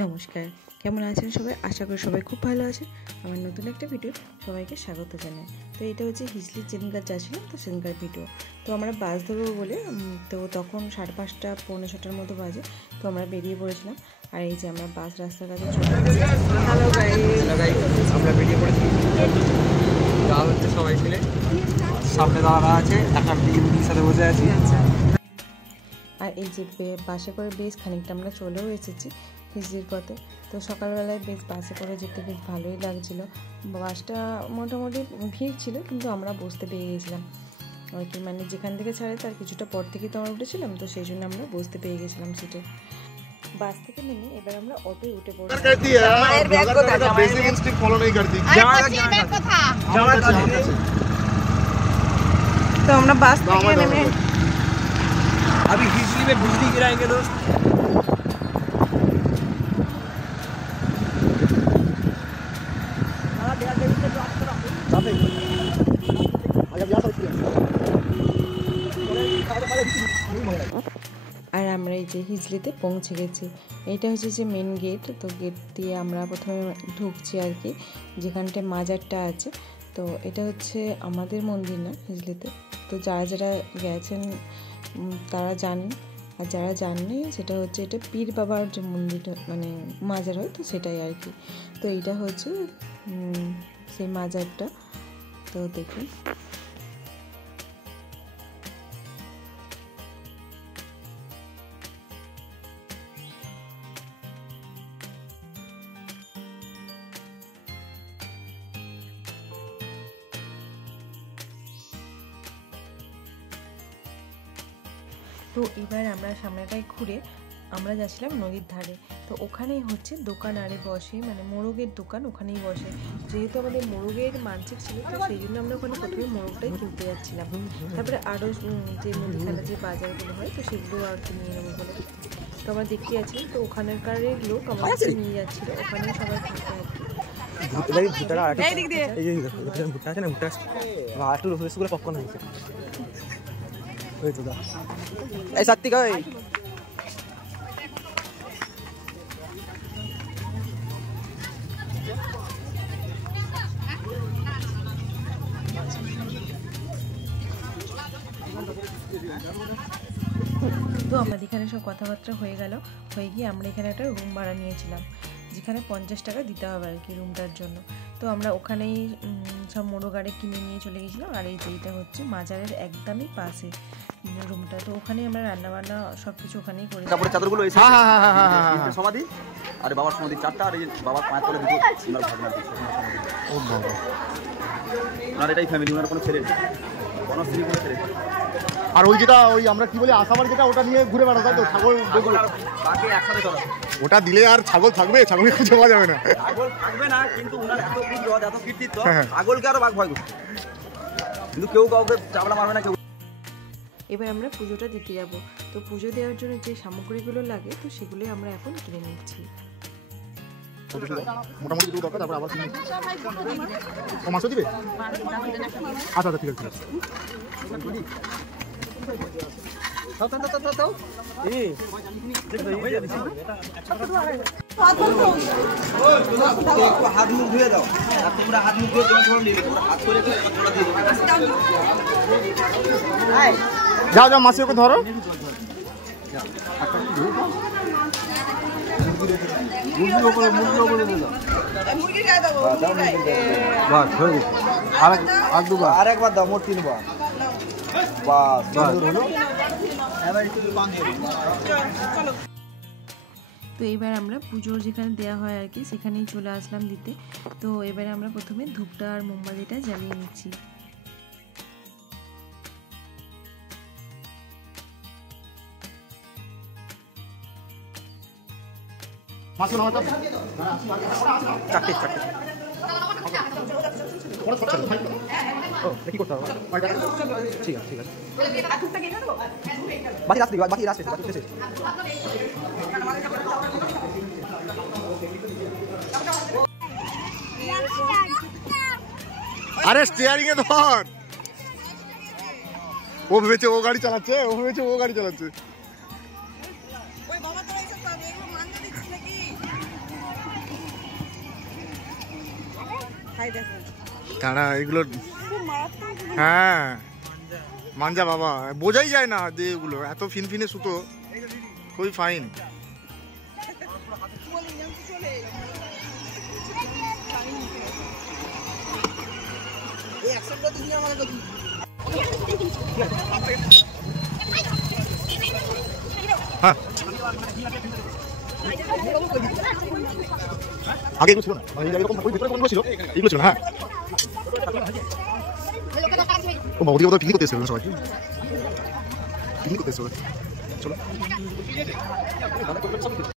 নমস্কার, কেমন আছেন সবাই? আশা করি সবাই খুব ভালো আছেন। আমার নতুন একটা ভিডিও সবাইকে স্বাগত জানাই। তো এটা হচ্ছে হিজলির যেদিনকার যাচ্ছিলাম, তো সেদিনকার ভিডিও। তো আমরা বাস ধরবো বলে তো তখন 5:30 পৌনে 6টার মতো বাজে। তো আমরা বেরিয়ে পড়েছিলাম। আর এই যে আমরা বাস রাস্তার কাছে আমরা বেরিয়ে পড়েছি। যাওয়া হচ্ছে সবাই মিলে, সামনে দাঁড়া আছে, একটা বিয়ের সাথে বসে আছি। আর এই যে বাসে করে বেশ খানিকটা আমরা চলেও এসেছি হিজলির পথে। তো সকালবেলায় বেশ বাসে করে যেতে বেশ ভালোই লাগছিলো। বাসটা মোটামুটি ভিড় ছিল, কিন্তু আমরা বসতে পেরে গেছিলাম আর কি, মানে যেখান থেকে ছাড়ে তার কিছুটা পর থেকেই তো আমরা উঠেছিলাম, তো সেই জন্য আমরা বসতে পেয়ে গেছিলাম সিটে। বাস থেকে নেমে এবার আমরা অটোয় উঠে পড়লাম। তো আমরা বাস থেকে নেমে अभी हिजली में बिजली गिराएंगे दोस्त। আর আমরা এই যে হিজলিতে পৌঁছে গেছি। এইটা হচ্ছে যে মেন গেট। তো গেট দিয়ে আমরা প্রথমে ঢুকছি আর কি, যেখানটায় মাজারটা আছে। তো এটা হচ্ছে আমাদের মন্দির না হিজলিতে, তো যারা যারা গেছেন তারা জানেন, আর যারা জানেনি সেটা হচ্ছে এটা পীর বাবার যে মন্দিরটা মানে মাজার হয়, তো সেটাই আর কি। তো এইটা হচ্ছে সেই মাজারটা। তো দেখুন, তো এবার আমরা সামনেটায় ঘুরে আমরা যাচ্ছিলাম নদীর ধারে। তো ওখানেই হচ্ছে দোকান আরে বসে, মানে মোরগের দোকান ওখানেই বসে। যেহেতু আমাদের মোরগের মানসিক ছিল, তো সেই জন্য আমরা ওখানে প্রথমে মোরগটাই কিনতে যাচ্ছিলাম। তারপরে আরও যে মুদিখানা যে বাজারগুলো হয়, তো সেগুলো আর কি নিয়ে নেবো বলে। তো আমরা দেখতে যাচ্ছি, তো ওখানকার লোক আমাদের নিয়ে যাচ্ছিল, ওখানে সবাই থাকে আর কি। তো আমাদের এখানে সব কথাবার্তা হয়ে গিয়ে আমরা এখানে একটা রুম ভাড়া নিয়েছিলাম, যেখানে 50 টাকা দিতে হবে আর কি রুমটার জন্য। তো আমরা ওখানেই সব মোড়গাড়ে কিনে নিয়ে চলে গেছিলাম। আর এই যে এটা হচ্ছে মাজারের একদমই পাশে রুমটা। তো ওখানে আমরা রান্নাবান্না সব কিছু ওখানেই করি। তারপরে চাদরগুলো এসে সমাধি, আর বাবার সমাধি 4টা, আর এই বাবার পায়ের তলে দুটো ওনার ভাগনা আছে। ও বাবা, ওনার এটাই ফ্যামিলি, ওনার কোনো ছেলে নেই, কোনো স্ত্রী, কোনো ছেলে। আর ওই যেটা ওই আমরা কি বলি আসামার যেটা, ওটা নিয়ে ঘুরে বেড়াতে হয় তো, ছাগল বাকি একসাথে চলা, ওটা দিলে আর ছাগল থাকবে? ছাগলকে খুঁজে পাওয়া যাবে না। ছাগল থাকবে না, কিন্তু ওনার এত পুজো এত কীর্তিত্ব, ছাগলকে আরো বাঘ ভয় করছে, কিন্তু কেউ কাউকে চাবলা মারবে না কেউ। এবার আমরা পুজোটা দিতে যাব। তো পুজো দেওয়ার জন্য যে সামগ্রীগুলো লাগে, তো সেগুলোই আমরা এখন কিনে নিচ্ছি। মোটামুটি দুটো দরকার, তারপর আবার ও মাছও দিবে। আচ্ছা আচ্ছা, ঠিক আছে। হাত মুখ ধুয়ে দাও, তোমরা হাত মুখ ধুয়ে হাত করে যাও যাও, মাসি ওকে ধরো। আরেকবার দাও, মোট 3বার। তো এবার আমরা পুজোর যেখানে দেওয়া হয় আর কি, সেখানেই চলে আসলাম দিতে। তো এবারে আমরা প্রথমে ধূপটা আর মোমবাতিটা জ্বালিয়ে নিচ্ছি। কি করতে হবে? ঠিক আছে, ঠিক আছে। বাকি রাস্তা, বাকি রাস্তা আরে স্টিয়ারিং এ ধর। ও ভেবেছে ও গাড়ি চালাচ্ছে, ও ভেবেছে ও গাড়ি চালাচ্ছে। তারা এগুলো হ্যাঁ মাঞ্জা বাবা বোঝাই যায় না যে এগুলো এত ফিনফিনে সুতো খুবই ফাইন। হ্যাঁ আগে এগুলো ছিল না, এরকম ভিতরে কোন ছিল এগুলো ছিল না। হ্যাঁ ও বাবা ওদিকে পিকনিক করতে এসেছিল সবাই, পিকনিক করতে এসেছিল। চলো